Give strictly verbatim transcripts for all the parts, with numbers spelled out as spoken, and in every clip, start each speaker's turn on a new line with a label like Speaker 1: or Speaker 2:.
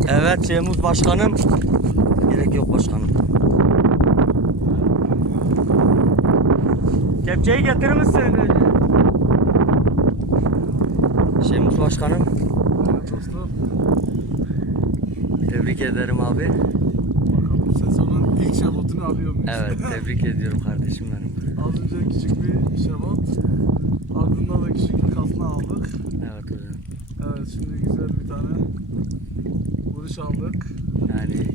Speaker 1: Evet Şehmuz Başkanım. Gerek yok başkanım. Kepçeyi getirir misin? Şehmuz Başkanım.
Speaker 2: Evet dostum.
Speaker 1: Tebrik ederim abi.
Speaker 2: Bakalım sezonun ilk şebotunu alıyor muyuz?
Speaker 1: Evet tebrik ediyorum kardeşim benim.
Speaker 2: Az önce küçük bir şebot. Ardından da küçük bir kasna aldık.
Speaker 1: Evet hocam.
Speaker 2: Evet şimdi güzel bir tane vuruş aldık.
Speaker 1: Yani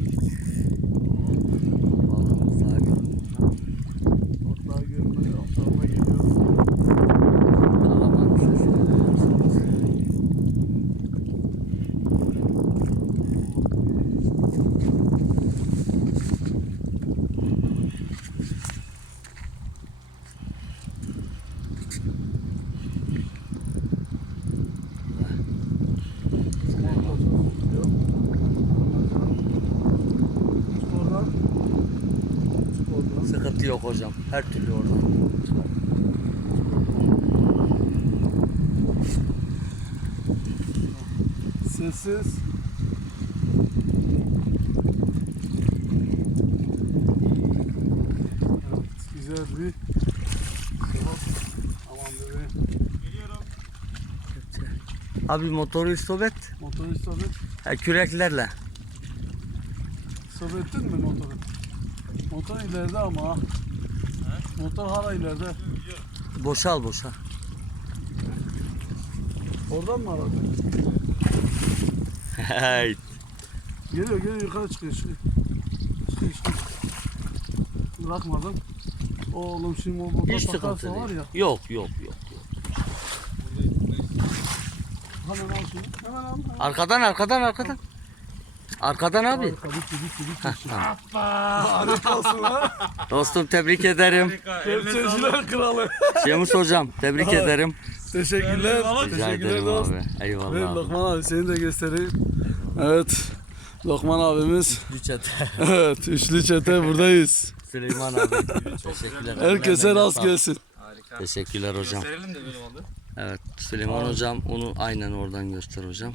Speaker 1: balığımız daha görünüyor.
Speaker 2: Otlar görünüyor. Alt tarafa geliyor.
Speaker 1: Kalabalık sesini duyuyorsunuz. Sıkıntı yok hocam. Her türlü oradan.
Speaker 2: Sessiz. Evet, güzel bir şebot. Aman bebeğim. Geliyorum.
Speaker 1: Abi motoru istop et.
Speaker 2: Motoru stop et.
Speaker 1: Ha, küreklerle.
Speaker 2: Stop ettin mi motoru? Motor ileride ama ha. Motor hala ileride.
Speaker 1: Boşal boşal.
Speaker 2: Oradan mı aradın?
Speaker 1: Hey.
Speaker 2: Geliyor geliyor yukarı çıkıyor çıkıyor. Çıkıyor çıkıyor. Bırakmadım. Oğlum şimdi o motor
Speaker 1: Hiç sıkıntı
Speaker 2: takarsa var
Speaker 1: değil.
Speaker 2: ya.
Speaker 1: Yok yok yok. yok.
Speaker 2: Hemen al şunu. Hemen al. Hemen.
Speaker 1: Arkadan arkadan arkadan. Arkadan abi.
Speaker 2: Harika bitti bitti bitti.
Speaker 1: Heh, tamam.
Speaker 2: Harikasın ha.
Speaker 1: Dostum tebrik ederim.
Speaker 2: Kepçeciler kralı.
Speaker 1: Şemus hocam tebrik
Speaker 2: Evet.
Speaker 1: ederim.
Speaker 2: Teşekkürler.
Speaker 1: Rica
Speaker 2: Teşekkürler
Speaker 1: ederim
Speaker 2: dost.
Speaker 1: abi. Eyvallah
Speaker 2: Ver
Speaker 1: abi.
Speaker 2: Lokman abi seni de göstereyim. Evet. Lokman abimiz.
Speaker 1: Lüçet.
Speaker 2: Evet. Üçlü çete buradayız.
Speaker 1: Süleyman abi. Teşekkürler.
Speaker 2: Herkese
Speaker 1: Emeğine
Speaker 2: rast
Speaker 1: sağlık.
Speaker 2: gelsin.
Speaker 3: Harika.
Speaker 1: Teşekkürler hocam.
Speaker 3: Gösterelim de böyle oldu.
Speaker 1: Evet Süleyman hocam onu aynen oradan göster hocam.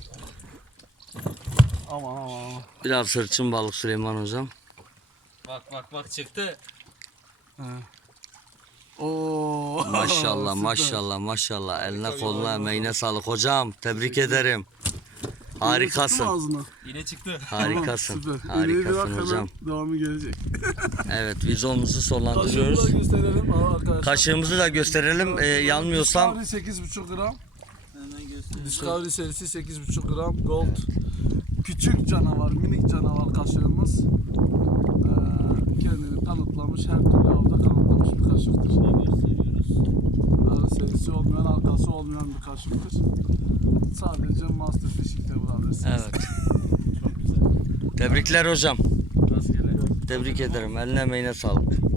Speaker 2: Aman aman aman.
Speaker 1: Biraz hırçın balık Süleyman hocam.
Speaker 3: Bak bak bak çıktı.
Speaker 2: Oo.
Speaker 1: Maşallah
Speaker 2: Süper.
Speaker 1: maşallah maşallah. Eline koluna emeğine sağlık hocam. Tebrik ederim. Harikasın.
Speaker 2: Tuttum ağzını.
Speaker 3: Yine çıktı.
Speaker 1: Harikasın.
Speaker 2: Tamam, süper. İğneyi bırak,
Speaker 1: Harikasın
Speaker 2: hemen
Speaker 1: hocam.
Speaker 2: devamı gelecek.
Speaker 1: Evet vizomuzu
Speaker 2: Kaşığımızı
Speaker 1: sonlandırıyoruz.
Speaker 2: da gösterelim arkadaşlar.
Speaker 1: Kaşığımızı da gösterelim. Ee, yanılmıyorsam
Speaker 2: Discovery sekiz buçuk gram.
Speaker 3: Hemen göster.
Speaker 2: Discovery serisi sekiz buçuk gram gold. Küçük canavar, minik canavar kaşığımız. Ee, kendini kanıtlamış, her türlü avda kanıtlamış bir kaşıktır. Arı serisi olmayan, arkası olmayan bir kaşıktır. Sadece Master Fishing'de bulabilirsiniz.
Speaker 1: evet.
Speaker 3: Çok güzel.
Speaker 1: Tebrikler hocam.
Speaker 3: Rastgele.
Speaker 1: Tebrik ederim. Eline emeğine sağlık.